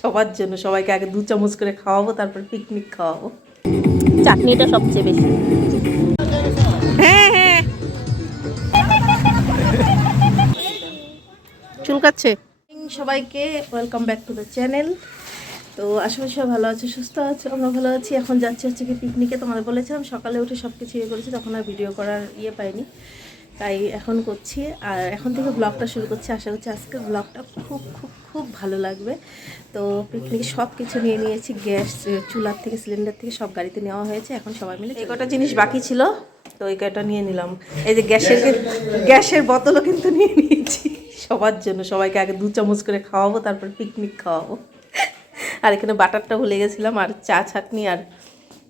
সবার জন্য। সবাইকে আগে দু চামচ করে খাওয়াবো তারপর পিকনিক খাওয়াবো। চাটনিটা সবচেয়ে বেশি। হ্যাঁ হ্যাঁ। চুলকাচ্ছে। সবাইকে welcome back to the channel তো করি সবাই ভালো আছে সুস্থ আছে আমরা ভালো আছি। এখন যাচ্ছি হচ্ছে কি পিকনিকে তোমাদের বলেছিলাম সকালে উঠে সব কিছু ইয়ে করেছি তখন আর ভিডিও করার ইয়ে পাইনি। তাই এখন করছি। আর এখন থেকে ব্লগটা শুরু করছি। আশা করছি আজকের ব্লগটা খুব খুব খুব ভালো লাগবে। তো পিকনিকে সব কিছু নিয়ে নিয়েছি। গ্যাস চুলার থেকে সিলিন্ডার থেকে সব গাড়িতে নেওয়া হয়েছে। এখন সবাই মিলে এই কটা জিনিস বাকি ছিল তো এই কটা নিয়ে নিলাম। এই যে গ্যাসের গ্যাসের বোতলও কিন্তু নিয়ে নিয়েছি। সবার জন্য সবাইকে আগে দু চামচ করে খাওয়াবো তারপর পিকনিক খাওয়াবো। আর এখানে বাটারটা ভুলে গেছিলাম আর চা ছাকনি আর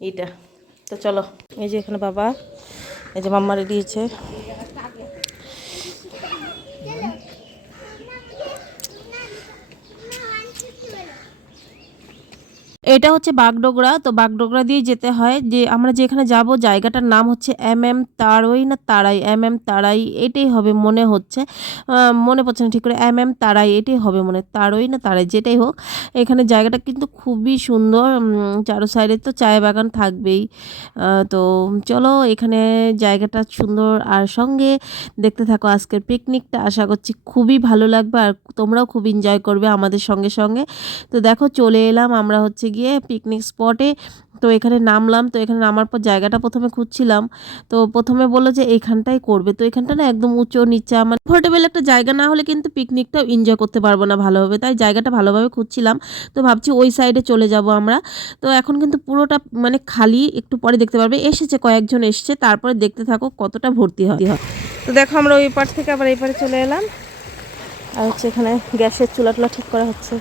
এইটা। তো চলো এই যে এখানে বাবা এই যে মাম্মা রেডি এটা হচ্ছে বাগডোগরা। তো বাগডোগরা দিয়ে যেতে হয় যে আমরা যেখানে যাব জায়গাটার নাম হচ্ছে এম এম তারই না তারাই, এম এম তারাই, এটাই হবে মনে হচ্ছে। মনে পড়ছে না ঠিক করে। এম এম তারাই, এটাই হবে মনে, তারই না তারাই, যেটাই হোক। এখানে জায়গাটা কিন্তু খুবই সুন্দর চারো সাইডে তো চায় বাগান থাকবেই। তো চলো এখানে জায়গাটা সুন্দর। আর সঙ্গে দেখতে থাকো আজকের পিকনিকটা। আশা করছি খুবই ভালো লাগবে আর তোমরাও খুব এনজয় করবে আমাদের সঙ্গে সঙ্গে। তো দেখো চলে এলাম আমরা হচ্ছে গিয়ে পিকনিক স্পটে তো এখানে নামলাম। তো এখানে নামার পর জায়গাটা প্রথমে খুঁজছিলাম। তো প্রথমে বলল যে এখানটাই করবে। তো এখানটা না একদম উঁচু নিচা মানে কমফোর্টেবল একটা জায়গা না হলে কিন্তু পিকনিকটাও এনজয় করতে পারব না ভালোভাবে। তাই জায়গাটা ভালোভাবে খুঁজছিলাম। তো ভাবছি ওই সাইডে চলে যাব আমরা। তো এখন কিন্তু পুরোটা মানে খালি, একটু পরে দেখতে পারবে। এসেছে, কয়েকজন এসছে। তারপরে দেখতে থাকো কতটা ভর্তি হয়। তো দেখো আমরা ওই পার থেকে আবার এই পারে চলে এলাম। আর হচ্ছে এখানে গ্যাসের চুলা টুলা ঠিক করা হচ্ছে।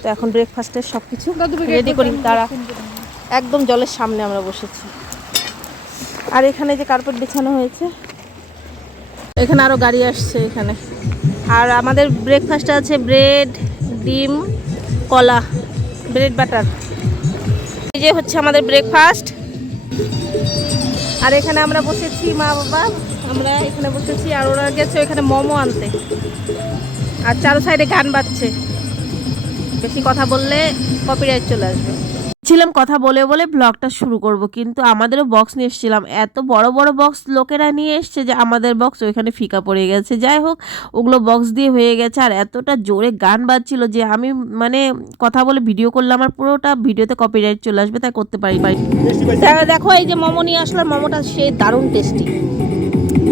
তো এখন ব্রেকফাস্টের সব কিছু রেডি করি। তারা একদম জলের সামনে আমরা বসেছি। আর এখানে যে কার্পেট বিছানো হয়েছে এখানে আরও গাড়ি আসছে এখানে। আর আমাদের ব্রেকফাস্টে আছে ব্রেড ডিম কলা ব্রেড বাটার এই যে হচ্ছে আমাদের ব্রেকফাস্ট আর এখানে আমরা বসেছি মা বাবা। আমরা এখানে বসেছি আর ওরা গেছে ওইখানে মোমো আনতে। আর চারো সাইডে গান বাজছে। বেশি কথা বললে কপিরাইট চলে আসবে। ছিলাম কথা বলে বলে ব্লগটা শুরু করব, কিন্তু আমাদেরও বক্স নিয়ে এসেছিলাম। এত বড় বড় বক্স লোকেরা নিয়ে এসছে যে আমাদের বক্স ওইখানে ফিকা পড়ে গেছে। যাই হোক, ওগুলো বক্স দিয়ে হয়ে গেছে আর এতটা জোরে গান বাজছিল যে আমি মানে কথা বলে ভিডিও করলে আমার পুরোটা ভিডিওতে কপিরাইট চলে আসবে, তাই করতে পারি পারি দেখো- এই যে মোমো নিয়ে আসলাম, মোমোটা সে দারুণ টেস্টি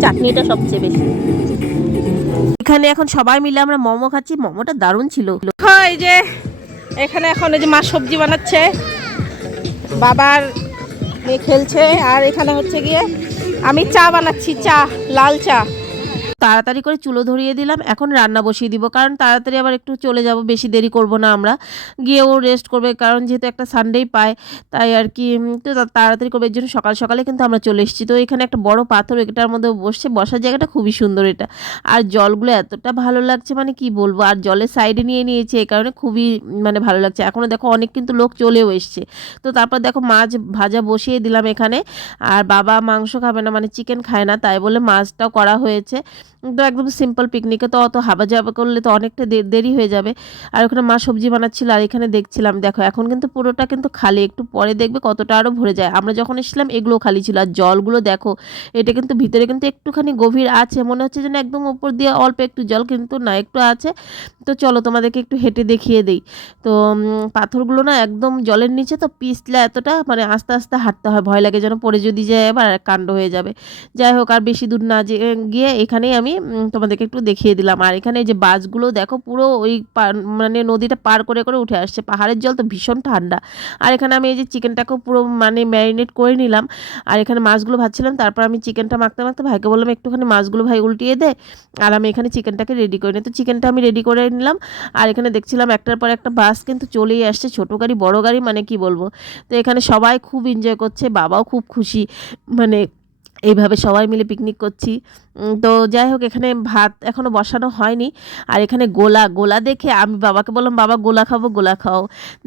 চাটনিটা সবচেয়ে বেশি। এখানে এখন সবাই মিলে আমরা মোমো খাচ্ছি, মোমোটা দারুণ ছিল। এই যে এখানে এখন এই যে মা সবজি বানাচ্ছে, বাবার খেলছে, আর এখানে হচ্ছে গিয়ে আমি চা বানাচ্ছি, চা, লাল চা। তাড়াতাড়ি করে চুলো ধরিয়ে দিলাম। এখন রান্না বসিয়ে দিব। কারণ তাড়াতাড়ি আবার একটু চলে যাব, বেশি দেরি করব না আমরা। গিয়ে ও রেস্ট করবে, কারণ যেহেতু একটা সানডেই পায়, তাই আর কি তো তাড়াতাড়ি করবে। এর জন্য সকাল সকালে কিন্তু আমরা চলে এসেছি। তো এখানে একটা বড় পাথর এটার মধ্যে বসছে। বসার জায়গাটা খুবই সুন্দর এটা। আর জলগুলো এতটা ভালো লাগছে মানে কি বলব? আর জলের সাইডে নিয়ে নিয়েছে এই কারণে খুবই মানে ভালো লাগছে। এখনও দেখো অনেক কিন্তু লোক চলেও এসছে। তো তারপর দেখো মাছ ভাজা বসিয়ে দিলাম এখানে। আর বাবা মাংস খাবে না মানে চিকেন খায় না, তাই বলে মাছটাও করা হয়েছে। তো একদম সিম্পল পিকনিকে তো অত হাবা যাবা করলে তো অনেকটা দেরি হয়ে যাবে। আর ওখানে মা সবজি বানাচ্ছিল আর এখানে দেখছিলাম, দেখো এখন কিন্তু পুরোটা কিন্তু খালি। একটু পরে দেখবে কতটা আরও ভরে যায়। আমরা যখন এসেছিলাম এগুলো খালি ছিল। আর জলগুলো দেখো, এটা কিন্তু ভিতরে কিন্তু একটুখানি গভীর আছে। মনে হচ্ছে যেন একদম উপর দিয়ে অল্প একটু জল কিন্তু না, একটু আছে। তো চলো তোমাদেরকে একটু হেঁটে দেখিয়ে দিই। তো পাথরগুলো না একদম জলের নিচে তো পিছলে এতটা মানে আস্তে আস্তে হাঁটতে হয়। ভয় লাগে যেন পড়ে যদি যায় আবার কাণ্ড হয়ে যাবে। যাই হোক, আর বেশি দূর না গিয়ে এখানেই আমি উম, তোমাদেরকে একটু দেখিয়ে দিলাম। আর এখানে যে বাসগুলো দেখো পুরো ওই মানে নদীটা পার করে করে উঠে আসছে। পাহাড়ের জল তো ভীষণ ঠান্ডা। আর এখানে আমি এই যে চিকেনটাকেও পুরো মানে ম্যারিনেট করে নিলাম। আর এখানে মাছগুলো ভাজছিলাম তারপর আমি চিকেনটা মাখতে মাখতে ভাইকে বললাম একটুখানি মাছগুলো ভাই উল্টিয়ে দে আর আমি এখানে চিকেনটাকে রেডি করে নিই তো চিকেনটা আমি রেডি করে নিলাম। আর এখানে দেখছিলাম একটার পর একটা বাস কিন্তু চলেই আসছে ছোটো গাড়ি বড় গাড়ি মানে কি বলব? তো এখানে সবাই খুব এনজয় করছে বাবাও খুব খুশি। মানে এইভাবে সবাই মিলে পিকনিক করছি। তো যাই হোক, এখানে ভাত এখনও বসানো হয়নি। আর এখানে গোলা গোলা দেখে আমি বাবাকে বললাম, বাবা, গোলা খাব, গোলা খাও।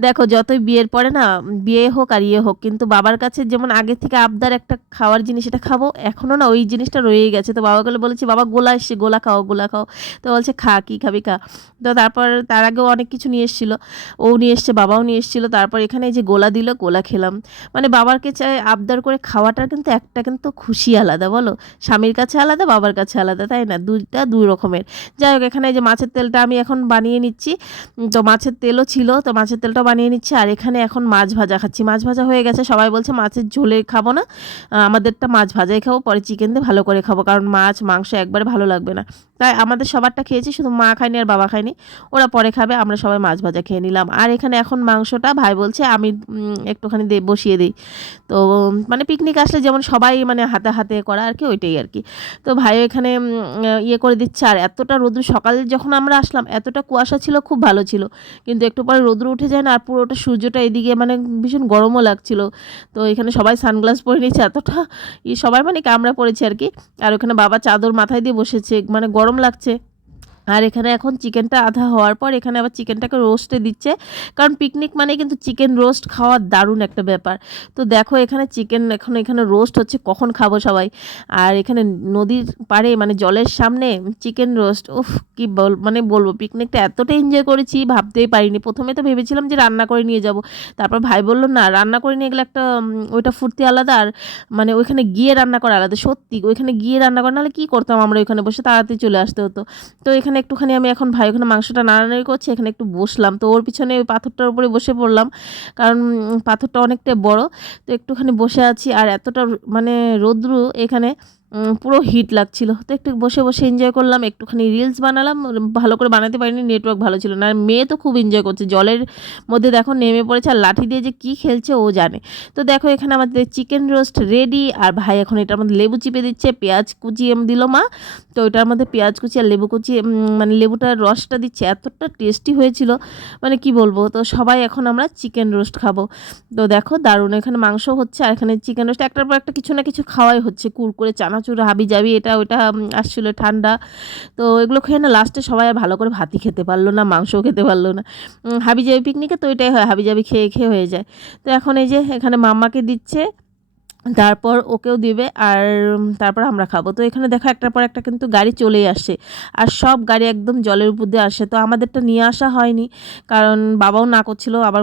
দেখো, যতই বিয়ের পরে না, বিয়ে হোক আর ইয়ে হোক, কিন্তু বাবার কাছে যেমন আগে থেকে আবদার একটা খাওয়ার জিনিস এটা খাব এখনও না ওই জিনিসটা রয়েই গেছে। তো বাবাকে বলেছি, বাবা, গোলা এসছে, গোলা খাও গোলা খাও। তো বলছে, খা, কী খাবি, খা। তো তারপর তার আগেও অনেক কিছু নিয়ে এসেছিল, ও নিয়ে এসছে, বাবাও নিয়ে এসেছিল। তারপর এখানে যে গোলা দিল, গোলা খেলাম। মানে বাবার কাছে আবদার করে খাওয়াটার কিন্তু একটা কিন্তু খুশি আলাদা, বলো? স্বামীর কাছে আলাদা, বাবার কাছে আলাদা, তাই না? দুইটা দুই রকমের। যাই হোক, এখানে যে মাছের তেলটা আমি এখন বানিয়ে নিচ্ছি। তো মাছের তেলও ছিল, তো মাছের তেলটা বানিয়ে নিচ্ছি। আর এখানে এখন মাছ ভাজা খাচ্ছি। মাছ ভাজা হয়ে গেছে। সবাই বলছে মাছের ঝোলে খাব না। আমাদেরটা মাছ ভাজাই খাব, পরে চিকেন দিয়ে ভালো করে খাব। কারণ মাছ, মাংস একবারে ভালো লাগবে না। তাই আমাদের সবারটা খেয়েছি, শুধু মা খায়নি আর বাবা খায়নি। ওরা পরে খাবে, আমরা সবাই মাছ ভাজা খেয়ে নিলাম। আর এখানে এখন মাংসটা ভাই বলছে, আমি একটুখানি দে, বসিয়ে দিই। তো মানে পিকনিক আসলে যেমন সবাই মানে হাতে হাতে করা আর কি, ওইটাই আর কি। তো ভাই এখানে ইয়ে করে দিচ্ছে। আর এতটা রোদ্র, সকালে যখন আমরা আসলাম, এতটা কুয়াশা ছিল, খুব ভালো ছিল। কিন্তু একটু পরে রোদ্র উঠে যায় না, আর পুরোটা সূর্যটা এদিকে মানে ভীষণ গরমও লাগছিল। তো এখানে সবাই সানগ্লাস পরে নিয়েছে, এতটা ই সবাই মানে কামড়া পড়েছে আর কি। আর ওখানে বাবা চাদর মাথায় দিয়ে বসেছে মানে গরম লাগছে। আর এখানে এখন চিকেনটা আধা হওয়ার পর এখানে আবার চিকেনটাকে রোস্টে দিচ্ছে। কারণ পিকনিক মানে কিন্তু চিকেন রোস্ট খাওয়ার দারুণ একটা ব্যাপার। তো দেখো এখানে চিকেন এখন এখানে রোস্ট হচ্ছে, কখন খাব সবাই? আর এখানে নদীর পাড়ে মানে জলের সামনে চিকেন রোস্ট উফ, কি বল মানে বলব পিকনিকটা এতটা এনজয় করেছি, ভাবতেই পারিনি। প্রথমে তো ভেবেছিলাম যে রান্না করে নিয়ে যাব, তারপর ভাই বলল, না, রান্না করে নিয়ে গেলে একটা ওইটা ফুর্তি আলাদা, আর মানে ওইখানে গিয়ে রান্না করা আলাদা। সত্যি, ওইখানে গিয়ে রান্না করা, নাহলে কী করতাম আমরা ওইখানে বসে তাড়াতাড়ি চলে আসতে হতো। তো এখানে একটুখানি আমি এখন ভাই ওখানে মাংসটা নাড়ানাড়ি করছি, এখানে একটু বসলাম। তো ওর পিছনে ওই পাথরটার উপরে বসে পড়লাম, কারণ পাথরটা অনেকটা বড়। তো একটুখানি বসে আছি, আর এতটা মানে রৌদ্র এখানে পুরো হিট লাগছিল। তো একটু বসে বসে এনজয় করলাম, একটুখানি রিলস বানালাম, ভালো করে বানাতে পারিনি নেটওয়ার্ক ভালো ছিল না। আর মেয়ে তো খুব এনজয় করছে, জলের মধ্যে দেখো নেমে পড়েছে আর লাঠি দিয়ে যে কী খেলছে ও জানে। তো দেখো এখানে আমাদের চিকেন রোস্ট রেডি আর ভাই এখন এটার মধ্যে লেবু চিপে দিচ্ছে, পেঁয়াজ কুচিয়ে দিল মা। তো ওইটার মধ্যে পেঁয়াজ কুচি আর লেবু কুচি মানে লেবুটার রসটা দিচ্ছে, এতটা টেস্টি হয়েছিল। মানে কি বলব, তো সবাই এখন আমরা চিকেন রোস্ট খাব। তো দেখো দারুণ, এখানে মাংস হচ্ছে আর এখানে চিকেন রোস্ট একটার পর একটা কিছু না কিছু খাওয়াই হচ্ছে, কুরকুরে চানাচুর হাবি যাবি এটা ওটা আসছিল ঠান্ডা। তো এগুলো খেয়ে না লাস্টে সবাই আর ভালো করে ভাতই খেতে পারল না, মাংসও খেতে পারল না। হাবি যাবি পিকনিকে তো এটাই হয়, হাবি যাবি খেয়ে খেয়ে হয়ে যায়। তো এখন এই যে এখানে মাম্মাকে দিচ্ছে তারপর ওকেও দিবে আর তারপর আমরা খাব। তো এখানে দেখো একটার পর একটা কিন্তু গাড়ি চলেই আসে আর সব গাড়ি একদম জলের উপর দিয়ে আসে। তো আমাদেরটা নিয়ে আসা হয়নি কারণ বাবাও না করছিল, আবার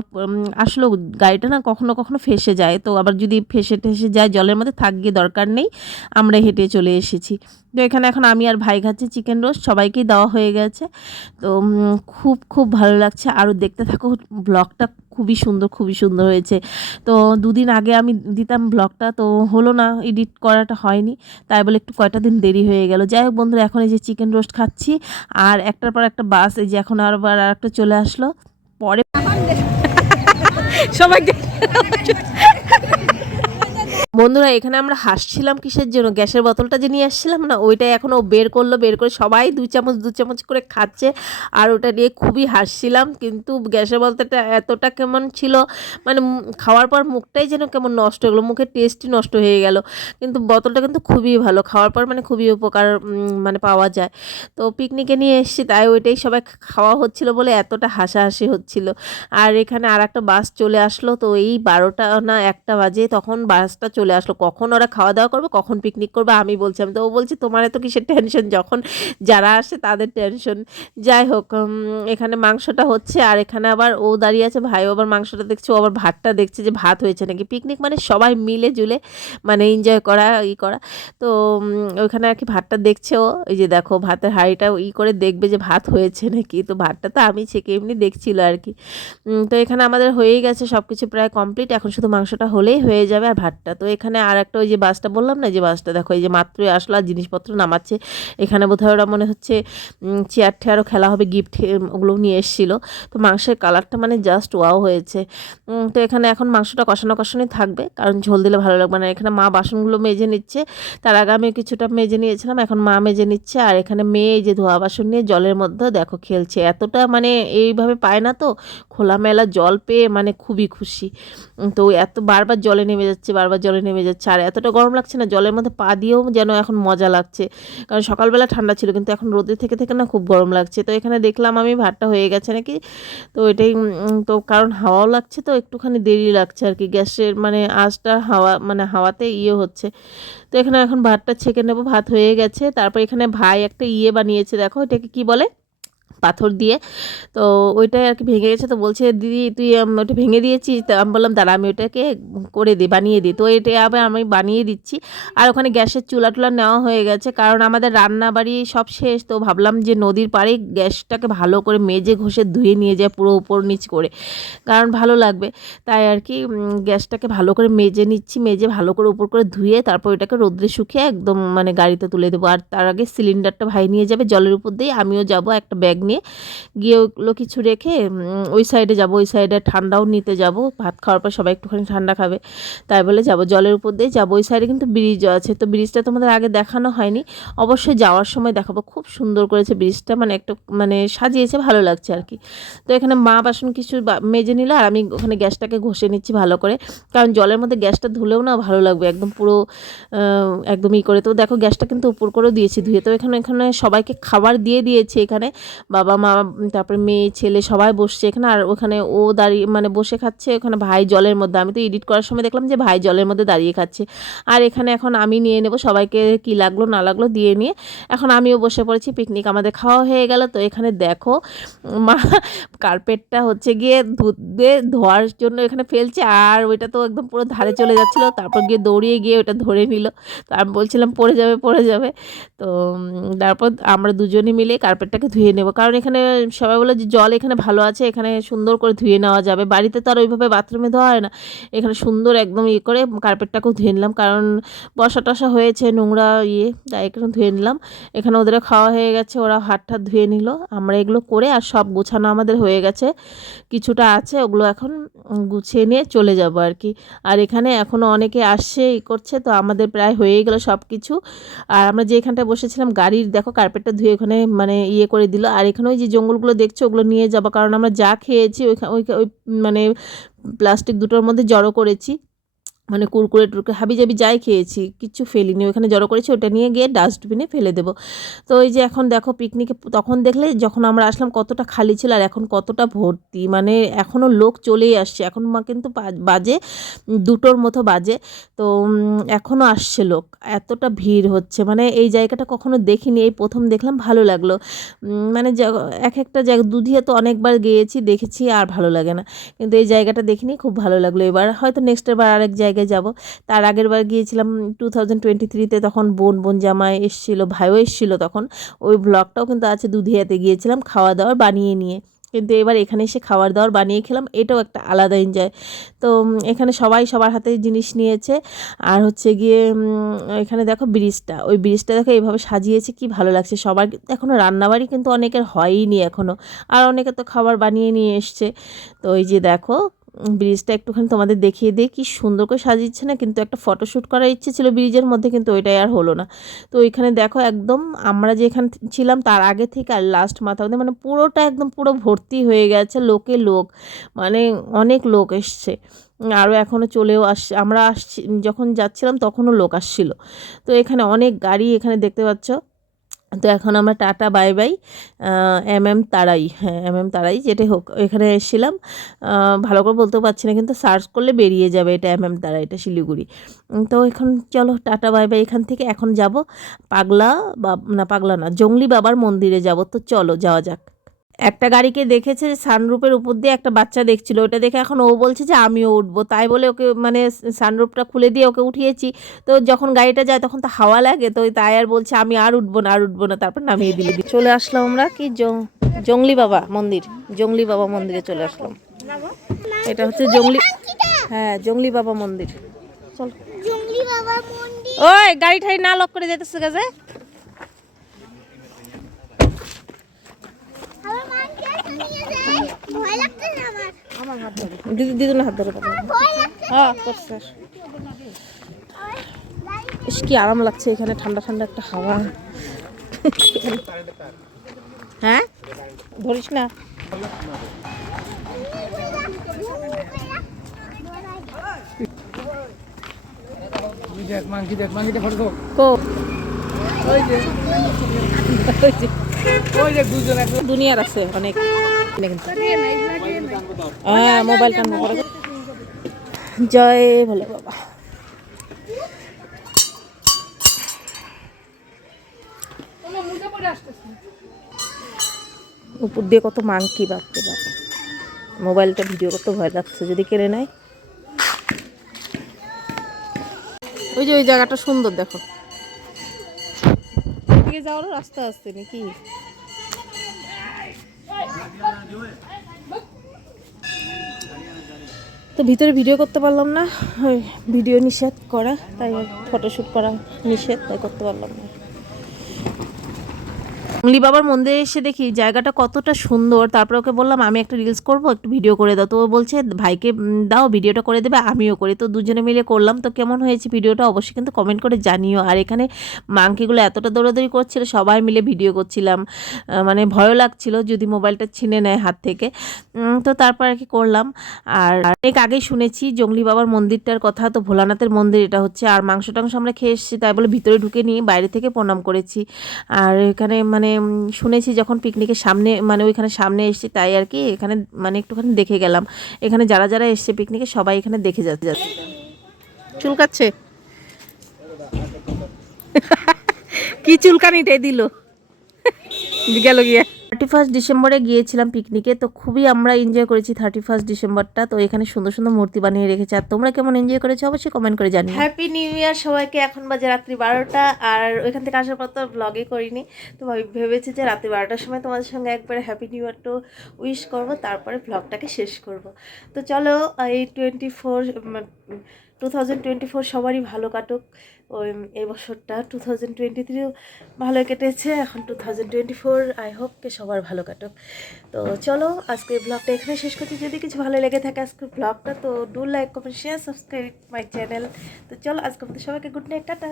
আসলো গাড়িটা না কখনো কখনো ফেসে যায়। তো আবার যদি ফেসে টেসে যায়, জলের মধ্যে থাকবে দরকার নেই, আমরা হেঁটে চলে এসেছি। তো এখানে এখন আমি আর ভাই খাচ্ছি চিকেন রোস্ট, সবাইকেই দেওয়া হয়ে গেছে। তো খুব খুব ভালো লাগছে। আরও দেখতে থাকো, ব্লগটা খুবই সুন্দর খুবই সুন্দর হয়েছে। তো দুদিন আগে আমি দিতাম ব্লগটা, তো হলো না, এডিট করাটা হয়নি। তাই বলে একটু কয়টা দিন দেরি হয়ে গেল। যাই হোক বন্ধুরা, এখন এই যে চিকেন রোস্ট খাচ্ছি, আর একটার পর একটা বাস, এই যে এখন আবার আর একটা চলে আসলো। পরে সবাইকে বন্ধুরা, এখানে আমরা হাসছিলাম কিসের জন্য? গ্যাসের বোতলটা যে নিয়ে আসছিলাম না, ওইটাই এখন ও বের করল, বের করে সবাই দু চামচ দু চামচ করে খাচ্ছে। আর ওটা নিয়ে খুবই হাসছিলাম, কিন্তু গ্যাসের বোতলটা এতটা কেমন ছিল মানে খাওয়ার পর মুখটাই যেন কেমন নষ্ট হয়ে গেলো, মুখের টেস্টই নষ্ট হয়ে গেল। কিন্তু বোতলটা কিন্তু খুবই ভালো, খাওয়ার পর মানে খুবই উপকার মানে পাওয়া যায়। তো পিকনিকে নিয়ে এসেছি, তাই ওইটাই সবাই খাওয়া হচ্ছিল বলে এতটা হাসাহাসি হচ্ছিল। আর এখানে আর একটা বাস চলে আসলো, তো এই বারোটা না একটা বাজে, তখন বাসটা চলে আসলো। কখন ওরা খাওয়া দাওয়া করবে, কখন পিকনিক করবে, আমি বলছিলাম তো, ও বলছে, তোমার এত কিসের টেনশন যখন যারা আসে তাদের টেনশন যাই হোক এখানে মাংসটা হচ্ছে, আর এখানে আবার ও দাঁড়িয়ে আছে, ভাইও আবার মাংসটা দেখছে, ও আবার ভাতটা দেখছে যে ভাত হয়েছে নাকি। পিকনিক মানে সবাই মিলে জুলে মানে এনজয় করা, ই করা। তো ওইখানে আর কি ভাতটা দেখছে ও। এই যে দেখো, ভাতের হাঁড়িটা ই করে দেখবে যে ভাত হয়েছে নাকি। তো ভাতটা তো আমি ছেঁকে এমনি দেখছিল আর কি। তো এখানে আমাদের হয়েই গেছে সব কিছু প্রায় কমপ্লিট এখন শুধু মাংসটা হলেই হয়ে যাবে আর ভাতটা। তো এখানে আর একটা ওই যে বাসটা বললাম না, যে বাসটা দেখো, এই যে মাত্রই আসলো আর জিনিসপত্র নামাচ্ছে। এখানে বোধহয় ওরা মনে হচ্ছে চেয়ার টেয়ারও খেলা হবে গিফট ওগুলো নিয়ে এসেছিল। তো মাংসের কালারটা মানে জাস্ট ওয়াও হয়েছে। তো এখানে এখন মাংসটা কষানো কষানোই থাকবে, কারণ ঝোল দিলে ভালো লাগবে না। এখানে মা বাসনগুলো মেজে নিচ্ছে, তার আগে আমি কিছুটা মেজে নিয়েছিলাম, এখন মা মেজে নিচ্ছে, আর এখানে মেয়ে যে ধোয়া বাসন নিয়ে জলের মধ্যে দেখো খেলছে। এতটা মানে এইভাবে পায় না তো, খোলামেলা জল পেয়ে মানে খুবই খুশি। তো এত বারবার জলে নেমে যাচ্ছে, বারবার জলে জলে নেমে যাচ্ছে। আর এতটা গরম লাগছে না, জলের মধ্যে পা দিয়েও যেন এখন মজা লাগছে। কারণ সকালবেলা ঠান্ডা ছিল, কিন্তু এখন রোদে থেকে থেকে না খুব গরম লাগছে। তো এখানে দেখলাম আমি ভাতটা হয়ে গেছে নাকি? তো এটাই তো কারণ হাওয়াও লাগছে তো, একটুখানি দেরি লাগছে আর কি। গ্যাসের মানে আঁচটা হাওয়া মানে হাওয়াতে ইয়ে হচ্ছে। তো এখানে এখন ভাতটা ছেঁকে নেব, ভাত হয়ে গেছে। তারপর এখানে ভাই একটা ইয়ে বানিয়েছে, দেখো এটাকে কি বলে? পাথর দিয়ে। তো ওইটাই আর কি ভেঙে গেছে। তো বলছে, দিদি, তুই ওটা ভেঙে দিয়েছিস? তা আমি বললাম, দাঁড়া, আমি ওটাকে করে দিই বানিয়ে দিই তো এটা আবার আমি বানিয়ে দিচ্ছি। আর ওখানে গ্যাসের চুলা টুলা নেওয়া হয়ে গেছে। কারণ আমাদের রান্না বাড়ি সব শেষ। তো ভাবলাম যে নদীর পাড়ে গ্যাসটাকে ভালো করে মেজে ঘষে ধুয়ে নিয়ে যায় পুরো উপর নিচ করে। কারণ ভালো লাগবে। তাই আর কি গ্যাসটাকে ভালো করে মেজে নিচ্ছি। মেজে ভালো করে উপর করে ধুয়ে তারপর ওইটাকে রোদ্রে শুকিয়ে একদম মানে গাড়িতে তুলে দেবো। আর তার আগে সিলিন্ডারটা ভাই নিয়ে যাবে। জলের উপর দিয়ে আমিও যাব। একটা ব্যাগ নিয়ে গিয়ে ওগুলো কিছু রেখে ওই সাইডে যাব ওই সাইডে ঠান্ডাও নিতে যাব। ভাত খাওয়ার পর সবাই একটুখানি ঠান্ডা খাবে। তাই বলে যাব। জলের উপর দিয়ে যাব। ওই সাইডে কিন্তু ব্রিজ আছে। তো ব্রিজটা তোমাদের আগে দেখানো হয়নি। অবশ্যই যাওয়ার সময় দেখাবো। খুব সুন্দর করেছে ব্রিজটা মানে একটু মানে সাজিয়েছে ভালো লাগছে আর কি। তো এখানে মা বাসন কিছু মেজে নিল আর আমি ওখানে গ্যাসটাকে ঘষে নিচ্ছি ভালো করে। কারণ জলের মধ্যে গ্যাসটা ধুলেও না ভালো লাগবে। একদম পুরো আহ, একদম ই করে। তো দেখো গ্যাসটা কিন্তু উপর করেও দিয়েছি। ধুয়ে তো এখানে এখানে সবাইকে খাবার দিয়ে দিয়েছে এখানে। বাবা মা, তারপরে মেয়ে, ছেলে সবাই বসছে এখানে। আর ওখানে ও দাঁড়িয়ে মানে বসে খাচ্ছে ওখানে ভাই জলের মধ্যে। আমি তো এডিট করার সময় দেখলাম যে ভাই জলের মধ্যে দাঁড়িয়ে খাচ্ছে। আর এখানে এখন আমি নিয়ে নেব সবাইকে কি লাগল, না লাগল দিয়ে নিয়ে। এখন আমিও বসে পড়েছি পিকনিক আমাদের খাওয়া হয়ে গেল। তো এখানে দেখো, মা কার্পেটটা হচ্ছে গিয়ে ধুতে ধোয়ার জন্য এখানে ফেলছে। আর ওইটা তো একদম পুরো ধারে চলে যাচ্ছিল। তারপর গিয়ে দৌড়িয়ে গিয়ে ওটা ধরে নিল। তো আমি বলছিলাম, পড়ে যাবে পড়ে যাবে। তো তারপর আমরা দুজনে মিলে কার্পেটটাকে ধুয়ে নেব। কারণ এখানে সবাই বলে যে জল এখানে ভালো আছে, এখানে সুন্দর করে ধুয়ে নেওয়া যাবে। বাড়িতে তো আর ওইভাবে বাথরুমে ধোয়া হয় না। এখানে সুন্দর একদম ইয়ে করে কার্পেটটাকেও ধুয়ে নিলাম। কারণ বসা টসা হয়েছে, নোংরা ইয়ে তাই এখানে ধুয়ে নিলাম। এখানে ওদের খাওয়া হয়ে গেছে, ওরা হাত ঠাত ধুয়ে নিল। আমরা এগুলো করে আর সব গোছানো আমাদের হয়ে গেছে। কিছুটা আছে, ওগুলো এখন গুছিয়ে নিয়ে চলে যাব আর কি। আর এখানে এখনও অনেকে আসছে, ই করছে, তো আমাদের প্রায় হয়ে গেল সব কিছু আর আমরা যে এখানটায় বসেছিলাম, গাড়ির দেখো কার্পেটটা ধুয়ে ওখানে মানে ইয়ে করে দিল। আর এখানে ওই যে জঙ্গলগুলো দেখছ, ওগুলো নিয়ে যাব। কারণ আমরা যা খেয়েছি ওই ওই মানে প্লাস্টিক দুটোর মধ্যে জড়ো করেছি। মানে কুরকুরে টুরকুরে হাবি জাবি যাই খেয়েছি, কিচ্ছু ফেলিনি। ওখানে জড়ো করেছি, ওটা নিয়ে গিয়ে ডাস্টবিনে ফেলে দেবো। তো এই যে এখন দেখো পিকনিকে তখন দেখলে যখন আমরা আসলাম কতটা খালি ছিল আর এখন কতটা ভর্তি। মানে এখনও লোক চলেই আসছে। এখন মা কিন্তু বাজে, দুটোর মতো বাজে। তো এখনও আসছে লোক। এতটা ভিড় হচ্ছে। মানে এই জায়গাটা কখনো দেখিনি। এই প্রথম দেখলাম ভালো লাগল। মানে এক একটা জায়গা, দুধিয়া তো অনেকবার গিয়েছি, দেখেছি আর ভালো লাগে না। কিন্তু এই জায়গাটা দেখিনি, খুব ভালো লাগল। এবার হয়তো নেক্সট বার আরেক জায়গায় যাব। তার আগের বার গিয়েছিলাম টু থাউজেন্ড টোয়েন্টি থ্রিতে তখন বোন বোন জামাই এসেছিল, ভাইও এসেছিল তখন। ওই ব্লগটাও কিন্তু আছে দুধিয়াতে গিয়েছিলাম খাওয়া দাওয়ার বানিয়ে নিয়ে। কিন্তু এবার এখানে এসে খাবার দাবার বানিয়ে খেলাম, এটাও একটা আলাদা এনজয় তো এখানে সবাই সবার হাতে জিনিস নিয়েছে। আর হচ্ছে গিয়ে এখানে দেখো ব্রিজটা, ওই ব্রিজটা দেখো এইভাবে সাজিয়েছে, কি ভালো লাগছে। সবার এখনও রান্নাবাড়ি কিন্তু অনেকের হয়ইনি এখনও আর অনেকে তো খাবার বানিয়ে নিয়ে এসছে। তো ওই যে দেখো ব্রিজটা একটুখানি তোমাদের দেখিয়ে দিই। কি সুন্দর করে সাজিয়েছে না, কিন্তু একটা ফটোশ্যুট করার ইচ্ছে ছিল ব্রিজের মধ্যে, কিন্তু ওইটাই আর হলো না। তো ওইখানে দেখো একদম আমরা যেখানে ছিলাম তার আগে থেকে আর লাস্ট মাথা অবধি মানে পুরোটা একদম পুরো ভর্তি হয়ে গেছে, লোকে লোক মানে অনেক লোক এসছে। আরও এখনও চলেও আসছে আমরা আসছি, যখন যাচ্ছিলাম তখনও লোক আসছিল। তো এখানে অনেক গাড়ি এখানে দেখতে পাচ্ছ। তো এখন আমরা tata, bye bye M M, তারাই হ্যাঁ এম এম, তারাই যেটাই হোক, এখানে এসেছিলাম। ভালো করে বলতেও পারছি না, কিন্তু সার্চ করলে বেরিয়ে যাবে এটা এম এম, তারাই, এটা শিলিগুড়ি। তো এখন চলো টাটা, বাই বাই, এখান থেকে এখন যাব পাগলা বা, না, পাগলা না, জঙ্গলি বাবার মন্দিরে যাব। তো চলো, যাওয়া যাক। একটা গাড়িকে দেখেছে সানরুপের উপর দিয়ে একটা বাচ্চা দেখছিল। ওটা দেখে এখন ও বলছে যে আমিও উঠবো। তাই বলে ওকে মানে সানরুপটা খুলে দিয়ে ওকে উঠিয়েছি। তো যখন গাড়িটা যায় তখন তো হাওয়া লাগে। তো তাই আর বলছে আমি আর উঠবো না আর উঠবো না। তারপর নামিয়ে দিলি। চলে আসলাম আমরা কি জঙ্গলি বাবা মন্দির। জঙ্গলি বাবা মন্দিরে চলে আসলাম। এটা হচ্ছে জঙ্গলি হ্যাঁ জঙ্গলি বাবা মন্দির। চল। ওই গাড়ি ঠাড়ি না লক করে যেতেছে কাজে আমার মা কে নিয়ে যায় ভয় লাগতেছে আমার দিদি হাত ধরে হ্যাঁ করছে। বেশ কি আরাম লাগছে এখানে ঠান্ডা ঠান্ডা একটা হাওয়া। হ্যাঁ? ধরিস না। দেখ মাংকি দেখ মাংকিটা ফটো কো। ওই যে। দুনিয়ার আছে অনেক। হ্যাঁ মোবাইল কান জয় বলে বাবা। উপর দিয়ে কত মাংকি বাপরে বাপ। মোবাইলটা ভিডিও করতে ভয় লাগছে যদি কেড়ে নেয়। ওই যে ওই জায়গাটা সুন্দর দেখো। এদিকে যাওয়ারও রাস্তা আছে নাকি? তো ভিতরে ভিডিও করতে পারলাম না। ভিডিও নিষেধ করা, তাই ফটোশ্যুট করা নিষেধ, তাই করতে পারলাম না। উংলি বাবার মন্দিরে এসে দেখি জায়গাটা কতটা সুন্দর। তারপর ওকে বললাম, আমি একটা রিলস করব, একটু ভিডিও করে দাও। তো ও বলছে, ভাইকে দাও ভিডিওটা করে দেবে, আমিও করি। তো দুজনে মিলে করলাম। তো কেমন হয়েছে ভিডিওটা অবশ্যই কিন্তু কমেন্ট করে জানিও। আর এখানে মাংকিগুলো এতটা দৌড়াদৌড়ি করছিল, সবাই মিলে ভিডিও করছিলাম। মানে ভয়ও লাগছিল যদি মোবাইলটা ছিনে নেয় হাত থেকে। তো তারপর আর কি করলাম। আর অনেক আগেই শুনেছি জঙ্গলি বাবার মন্দিরটার কথা। তো ভোলানাথের মন্দির, এটা হচ্ছে, আর মাংস টাংস আমরা খেয়ে এসেছি, তাই বলে ভিতরে ঢুকে নিয়ে বাইরে থেকে প্রণাম করেছি। আর এখানে মানে উম, শুনেছি যখন পিকনিকের সামনে মানে ওইখানে সামনে এসেছি তাই আর কি এখানে মানে একটুখানি দেখে গেলাম। এখানে যারা যারা এসছে পিকনিকে সবাই এখানে দেখে যাচ্ছে। যাচ্ছে চুলকাচ্ছে কি চুলকানিটাই দিল? গেল গিয়ে। থার্টি ফার্স্ট ডিসেম্বরে গিয়েছিলাম পিকনিকে, তো খুবই আমরা এনজয় করেছি থার্টি ফার্স্ট ডিসেম্বরটা। তো এখানে সুন্দর সুন্দর মূর্তি বানিয়ে রেখেছে। আর তোমরা কেমন এনজয় করেছ অবশ্যই কমেন্ট করে জানি হ্যাপি নিউ ইয়ার সবাইকে। এখন বাজে রাত্রি বারোটা। আর ওইখান থেকে আসার পর তো ব্লগে করিনি। তো ভাবি- ভেবেছি যে রাত্রি বারোটার সময় তোমাদের সঙ্গে একবার হ্যাপি নিউ ইয়ার ইয়ারটা উইশ করব, তারপরে ব্লগটাকে শেষ করব। তো চলো এই twenty four two thousand twenty four সবারই ভালো কাটুক। ওই এই বছরটা টু থাউজেন্ড টোয়েন্টি থ্রিও ভালো কেটেছে, এখন two thousand twenty four I hope কে সবার ভালো কাটুক। তো চলো, আজকে ব্লগটা এখানে শেষ করছি। যদি কিছু ভালো লেগে থাকে আজকে ব্লগটা তো do like comment share subscribe my channel তো চলো, আজকে আমাদের সবাইকে গুড নাইট টাটা।